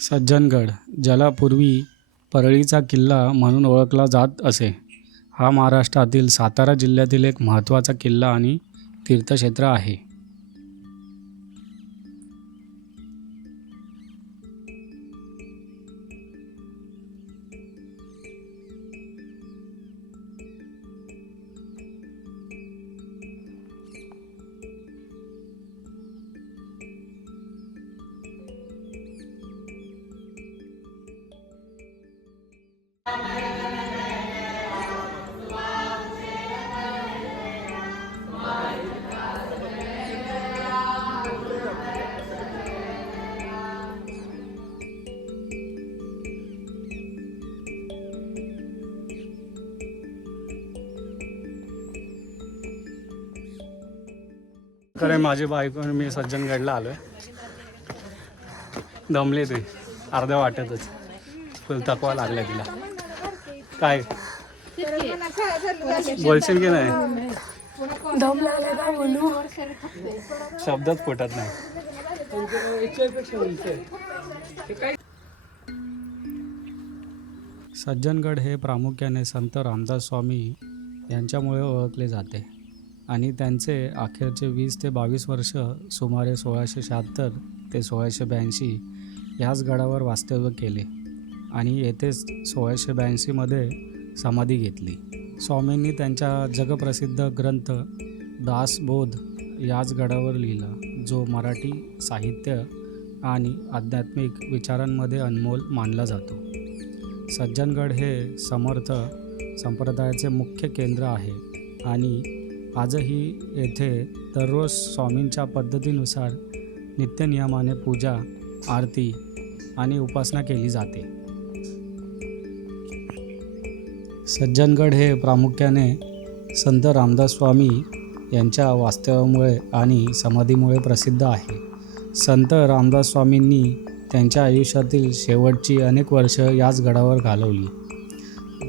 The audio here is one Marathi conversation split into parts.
सज्जनगड ज्याला पूर्वी परळीचा किल्ला म्हणून ओळखला जात असे. हा महाराष्ट्रातील सातारा जिल्ह्यातील एक महत्त्वाचा किल्ला आणि तीर्थक्षेत्र आहे. खरे माझी बायको आणि मी सज्जनगडला आलो आहे दमले ते. अर्ध्या वाट्यातच फुल थकवा लागलाय तिला. काय? बोलशील की नाही? दम लागला का बोलू शब्दच फुटत नाही. सज्जनगड हे प्रामुख्याने संत रामदास स्वामी यांच्यामुळे ओळखले जाते. आणि त्यांचे अखेरचे वीस ते बावीस वर्ष सुमारे सोळाशे शहात्तर ते सोळाशे ब्याऐंशी ह्याच गडावर वास्तव्य केले आणि येथेच सोळाशे ब्याऐंशीमध्ये समाधी घेतली. स्वामींनी त्यांच्या जगप्रसिद्ध ग्रंथ दासबोध याच गडावर लिहिला जो मराठी साहित्य आणि आध्यात्मिक विचारांमध्ये अनमोल मानला जातो. सज्जनगड हे समर्थ संप्रदायाचे मुख्य केंद्र आहे आणि आजही येथे दररोज स्वामींच्या पद्धतीनुसार नित्यनियमाने पूजा आरती आणि उपासना केली जाते. सज्जनगड हे प्रामुख्याने संत रामदास स्वामी यांच्या वास्तव्यामुळे आणि समाधीमुळे प्रसिद्ध आहे. संत रामदास स्वामींनी त्यांच्या आयुष्यातील शेवटची अनेक वर्ष याच गडावर घालवली.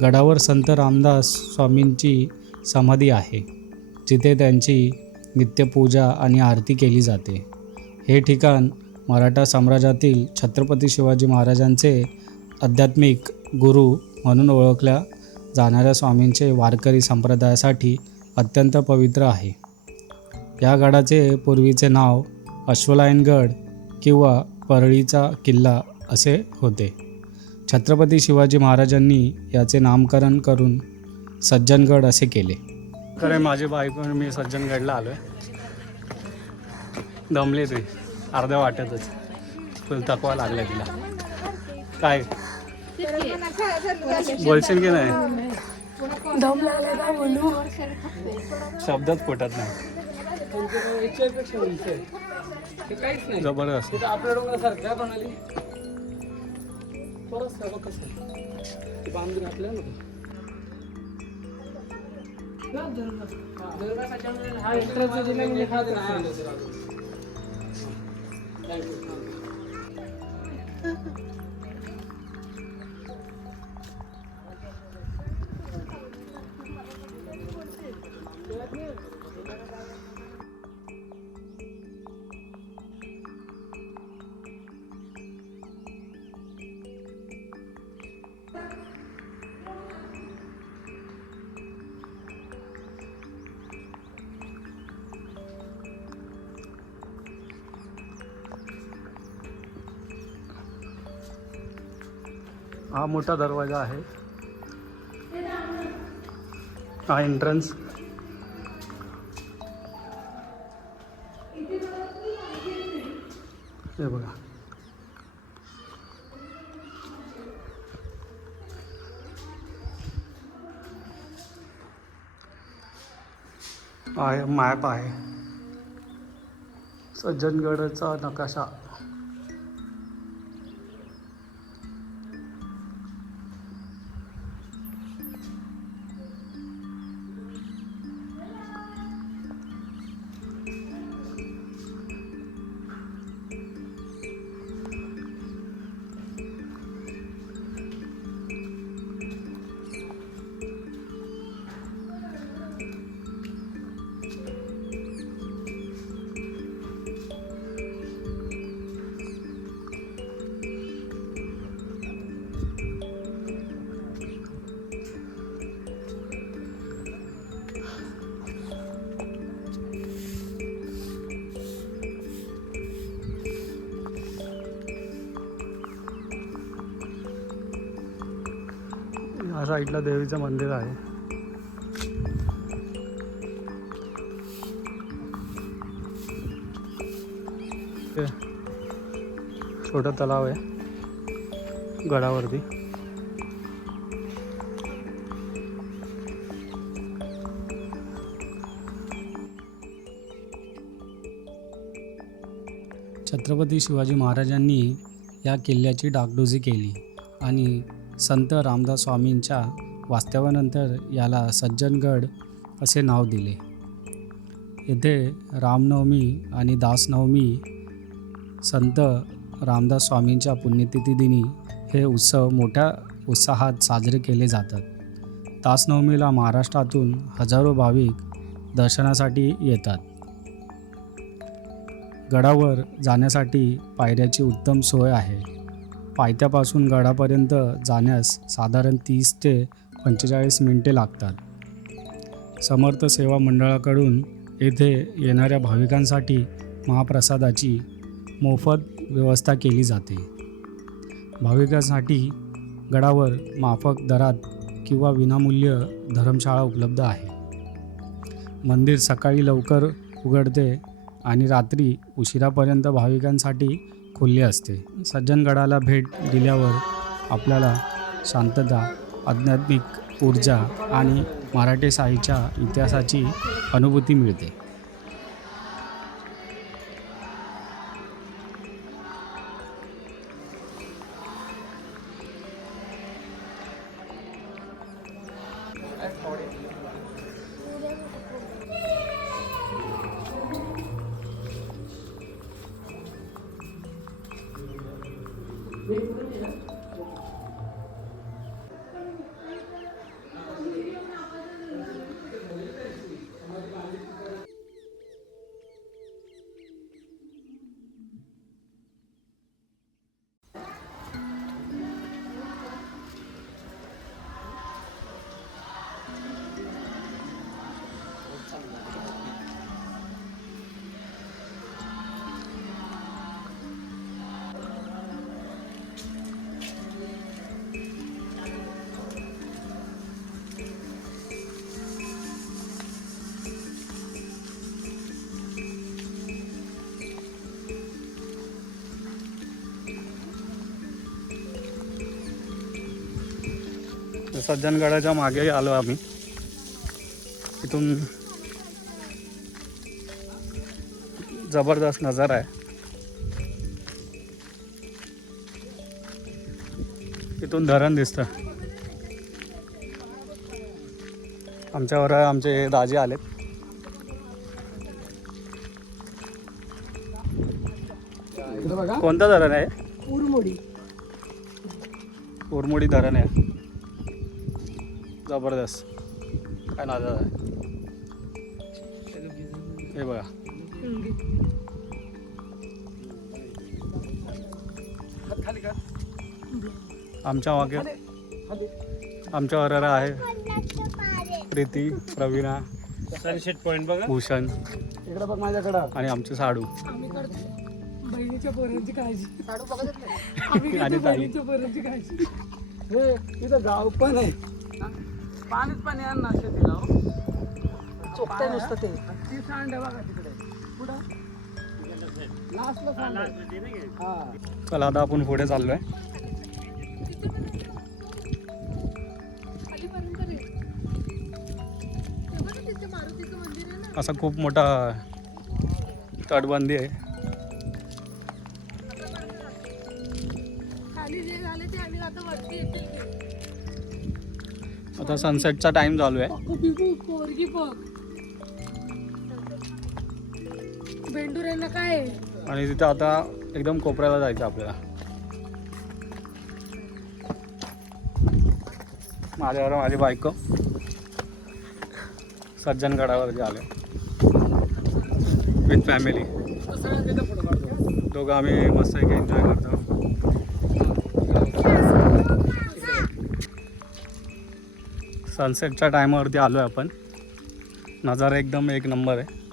गडावर संत रामदास स्वामींची समाधी आहे. जिथे त्यांची नित्यपूजा आणि आरती केली जाते. हे ठिकाण मराठा साम्राज्यातील छत्रपती शिवाजी महाराजांचे आध्यात्मिक गुरु म्हणून ओळखल्या जाणाऱ्या स्वामींचे वारकरी संप्रदायासाठी अत्यंत पवित्र आहे. या गडाचे पूर्वीचे नाव अश्वलायनगड किंवा परळीचा किल्ला असे होते. छत्रपती शिवाजी महाराजांनी याचे नामकरण करून सज्जनगड असे केले. खरे माझी बायको आणि मी सज्जनगडला आलो आहे दमले ते अर्ध्या वाट्यातच. फुल थकवा लागलाय तिला. काय? बोलशील की नाही? दम लागला का बोलू शब्दच फुटत नाही. जबरदस्त. आपल्या हा इंटरेस्ट दिला म्हणजे हा हा मोठा दरवाजा आहे. हा एंट्रन्स हे बघा. आहे मॅप आहे. सज्जनगडचा नकाशा. साईडला देवीचं मंदिर आहे. छोटं तलाव आहे. गडावरती. छत्रपती शिवाजी महाराजांनी या किल्ल्याची डागडुजी केली आणि संत रामदास स्वामींच्या वास्तव्यानंतर याला सज्जनगड असे नाव दिले. येथे रामनवमी आणि दासनवमी संत रामदास स्वामींच्या पुण्यतिथी दिनी हे उत्सव मोठ्या उत्साहात साजरे केले जातात. दासनवमीला महाराष्ट्रातून हजारो भाविक दर्शनासाठी येतात. गडावर जाण्यासाठी पायऱ्याची उत्तम सोय आहे. पायथ्यापासून गडापर्यंत जाण्यास साधारण तीस ते पंचेचाळीस मिनिटे लागतात. समर्थ सेवा मंडळाकडून येथे येणाऱ्या भाविकांसाठी महाप्रसादाची मोफत व्यवस्था केली जाते. भाविकांसाठी गडावर माफक दरात किंवा विनामूल्य धर्मशाळा उपलब्ध आहे. मंदिर सकाळी लवकर उघडते आणि रात्री उशिरापर्यंत भाविकांसाठी खुले असते. सज्जनगडाला भेट दिल्यावर आपल्याला शांतता आध्यात्मिक ऊर्जा आणि मराठी साहिच्या इतिहासाची अनुभूती मिळते. Gracias. सज्जनगडाच्या मागे आलो आम्ही. इथून जबरदस्त नजारा आहे. इथून धरण दिसतं. आमच्यावर आमचे दाजी आलेत. कोणतं धरण आहे? उरमोडी. उरमुडी धरण आहे. जबरदस्त. काय आहे? हे बघा. हात खाली कर आमच्या मागे आमच्या वरार आहे प्रीती प्रवीणा सनसेट पॉईंट बघा. भूषण इकडे बघ माझ्याकडं. आणि आमचे साडू. आम्ही करतो बहिणीच्या पोरांची काळजी. आणि आम्ही करतो ताई. बहिणीच्या पोरांची काळजी. हे इथं गाव पण आहे. चोपतंय नुसतं ते. ती सांड आहे बघा तिकडे. कुठं? लास्टला सांड. आहे. हा. चला आता आपण पुढे चाललोय. खालीपर्यंत रे ते बघा तिथे मारुतीचं मंदिर आहे ना असा खूप मोठा तटबंदी आहे. खाली जे झाले ते आम्ही आता वरती येतील. की. आता सनसेटचा टाइम चालू आहे. बेंडूर बिबू काय आणि तिथे आता एकदम कोपऱ्याला जायचं आपल्याला. माझ्यावर माझी बायको सज्जनगडावरती आले. विथ फॅमिली दोघं आम्ही मस्त एन्जॉय करतो. सनसेटच्या टायमावरती आलो आहे आपण. नजारा एकदम एक नंबर आहे.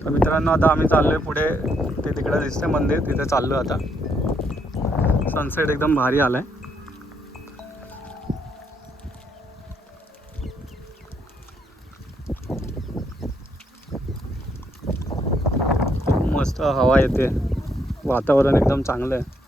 तर मित्रांनो आता आम्ही चाललो आहे पुढे. ते तिकडे दिसते मंदिर तिथे चाललो आता. सनसेट एकदम भारी आलाय. आहे मस्त हवा येते. वातावरण एकदम चांगलं आहे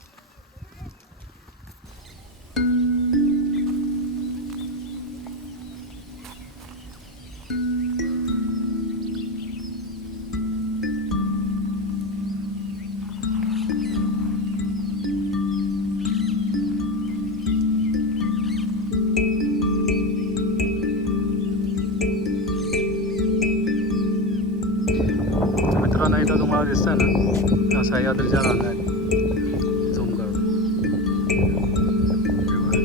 झूम करून हे बघा.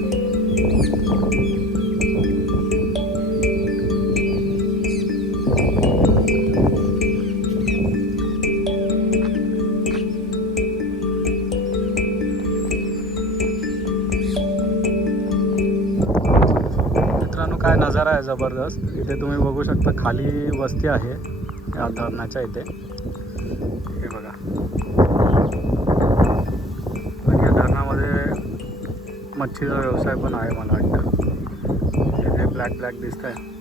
मित्रांनो काय नजारा आहे जबरदस्त. इथे तुम्ही बघू शकता खाली वस्ती आहे. या धरणाच्या इथे हे बघा आणि या धरणामध्ये मच्छीचा व्यवसाय पण आहे मला वाटतं. इथे ब्लॅक ब्लॅक दिसत आहे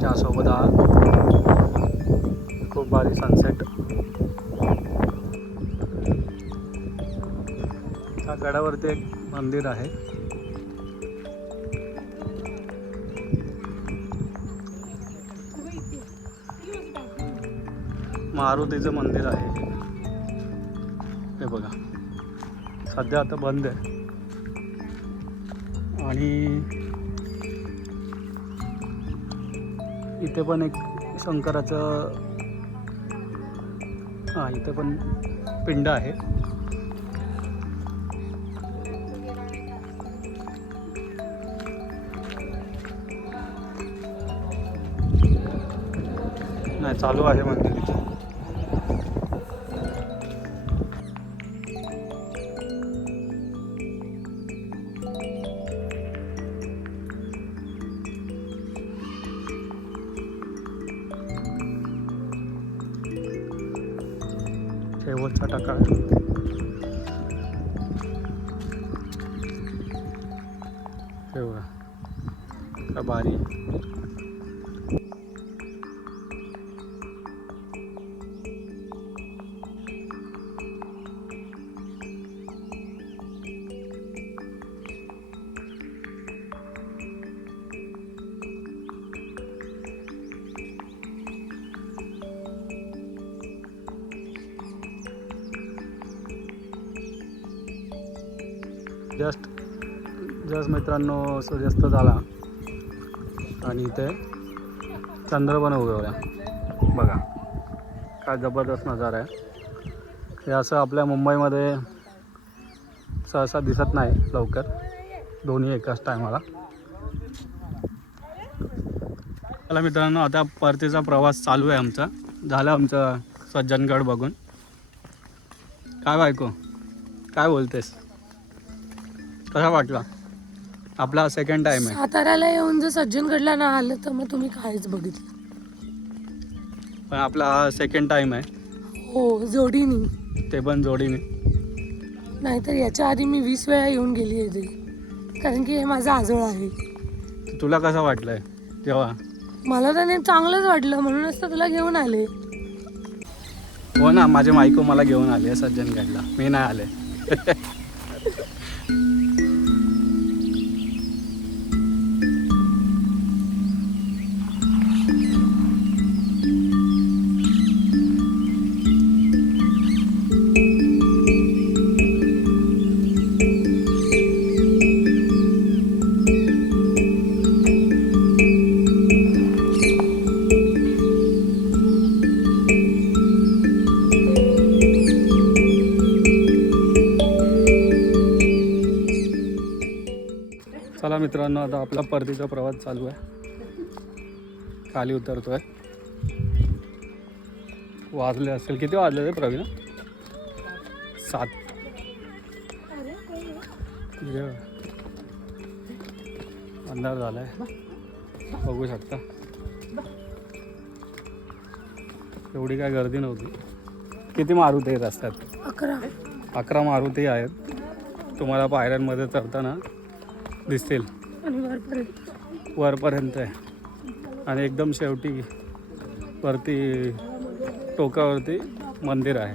त्यासोबत हा खूप भारी सनसेट त्या गडावरती एक मंदिर आहे. मारुतीचं मंदिर आहे. सध्या आता बंद आहे. आणि इथे पण एक शंकराचं हां इथे पण पिंड आहे. नाही चालू आहे मंदिर इथे. शेवटचा टका आहे हे बघा जस्ट जस्ट मित्रांनो सूर्यास्त झाला. आणि इथे चंद्र पण उगवला बघा काय जबरदस्त नजारा आहे. हे असं आपल्या मुंबईमध्ये सहसा दिसत नाही लवकर. दोन्ही एकाच टायमाला चला मित्रांनो आता परतीचा प्रवास चालू आहे आमचा. झाला आमचं सज्जनगड बघून. काय बायको? काय बोलतेस? कसा वाटला? आपला सेकंड टाइम आहे. साताऱ्याला येऊन जर सज्जनगडला ना आलं तर मग तुम्ही काहीच बघितलं पण आपला हा सेकंड टाइम आहे. हो जोडीनी. ते पण जोडीने. नाहीतर याच्या आधी मी वीस वेळा येऊन गेली आहे इथे कारण की हे माझं आजोळ आहे. तुला कसं वाटलंय जेव्हा? मला तर नाही चांगलंच वाटलं. म्हणूनच तर तुला घेऊन आले. हो ना माझे मायको मला घेऊन आले सज्जनगडला मी नाही आले. चला मित्रांनो आता आपला परतीचा प्रवास चालू आहे. खाली उतरतोय. वाजले असेल. किती वाजले ते प्रवीण? सात. अंधार झालाय. बघू शकता. एवढी काय गर्दी नव्हती. किती मारुती आहेत रस्त्यात अकरा. अकरा मारुती आहेत. तुम्हाला पायऱ्यांमध्ये चढताना दिसतील. वरपर्यंत. वरपर्यंत आहे. आणि एकदम शेवटी वरती टोकावरती मंदिर आहे.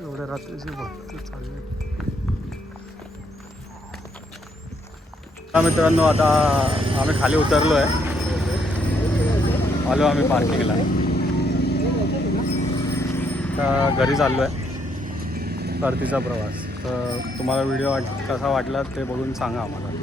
एवढ्या रात्रीची भक्ती चालली. हा मित्रांनो आता आम्ही खाली उतरलो आहे आलो आम्ही पार्किंगला. आता घरी चाललो आहे. परतीचा प्रवास. तर तुम्हाला व्हिडिओ वाट कसा वाटला ते बघून सांगा आम्हाला.